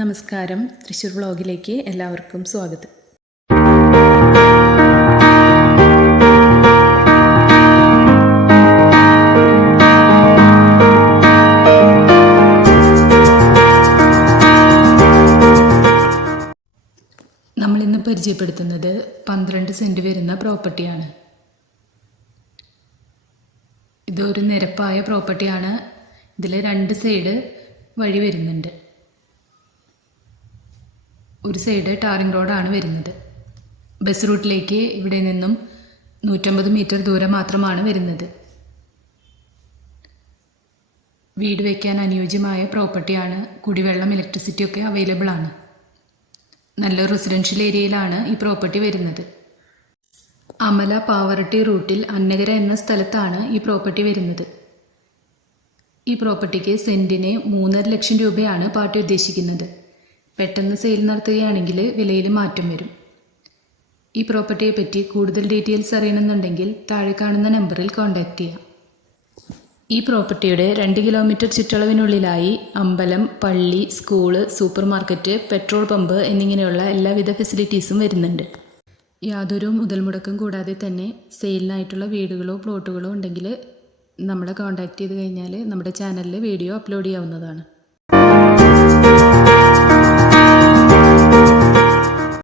നമസ്കാരം, തൃശ്ശൂർ വ്ളോഗിലേക്ക് എല്ലാവർക്കും സ്വാഗതം. നമ്മളിന്ന് പരിചയപ്പെടുത്തുന്നത് 12 സെൻറ്റ് വരുന്ന പ്രോപ്പർട്ടിയാണ്. ഇതൊരു നിരപ്പായ പ്രോപ്പർട്ടിയാണ്. ഇതിൽ 2 സൈഡ് വഴി വരുന്നുണ്ട്. ഒരു സൈഡ് ടാറിംഗ് റോഡാണ് വരുന്നത്. ബസ് റൂട്ടിലേക്ക് ഇവിടെ നിന്നും 150 മീറ്റർ ദൂരം മാത്രമാണ് വരുന്നത്. വീട് വയ്ക്കാൻ അനുയോജ്യമായ പ്രോപ്പർട്ടിയാണ്. കുടിവെള്ളം, ഇലക്ട്രിസിറ്റി ഒക്കെ അവൈലബിൾ ആണ്. നല്ലൊരു റെസിഡൻഷ്യൽ ഏരിയയിലാണ് ഈ പ്രോപ്പർട്ടി വരുന്നത്. അമല പാവറട്ടി റൂട്ടിൽ അന്നകര എന്ന സ്ഥലത്താണ് ഈ പ്രോപ്പർട്ടി വരുന്നത്. ഈ പ്രോപ്പർട്ടിക്ക് സെൻറ്റിന് 3.5 ലക്ഷം രൂപയാണ് പാർട്ടി ഉദ്ദേശിക്കുന്നത്. പെട്ടെന്ന് സെയിൽ നടത്തുകയാണെങ്കിൽ വിലയിൽ മാറ്റം വരും. ഈ പ്രോപ്പർട്ടിയെ പറ്റി കൂടുതൽ ഡീറ്റെയിൽസ് അറിയണമെന്നുണ്ടെങ്കിൽ താഴെ കാണുന്ന നമ്പറിൽ കോൺടാക്റ്റ് ചെയ്യാം. ഈ പ്രോപ്പർട്ടിയുടെ 2 കിലോമീറ്റർ ചുറ്റളവിനുള്ളിലായി അമ്പലം, പള്ളി, school, super market, petrol pump എന്നിങ്ങനെയുള്ള എല്ലാവിധ ഫെസിലിറ്റീസും വരുന്നുണ്ട്. യാതൊരു മുതൽ മുടക്കം കൂടാതെ തന്നെ സെയിലിനായിട്ടുള്ള വീടുകളോ പ്ലോട്ടുകളോ ഉണ്ടെങ്കിൽ നമ്മളെ കോൺടാക്റ്റ് ചെയ്ത് കഴിഞ്ഞാൽ നമ്മുടെ ചാനലിൽ വീഡിയോ അപ്ലോഡ് ചെയ്യാവുന്നതാണ്.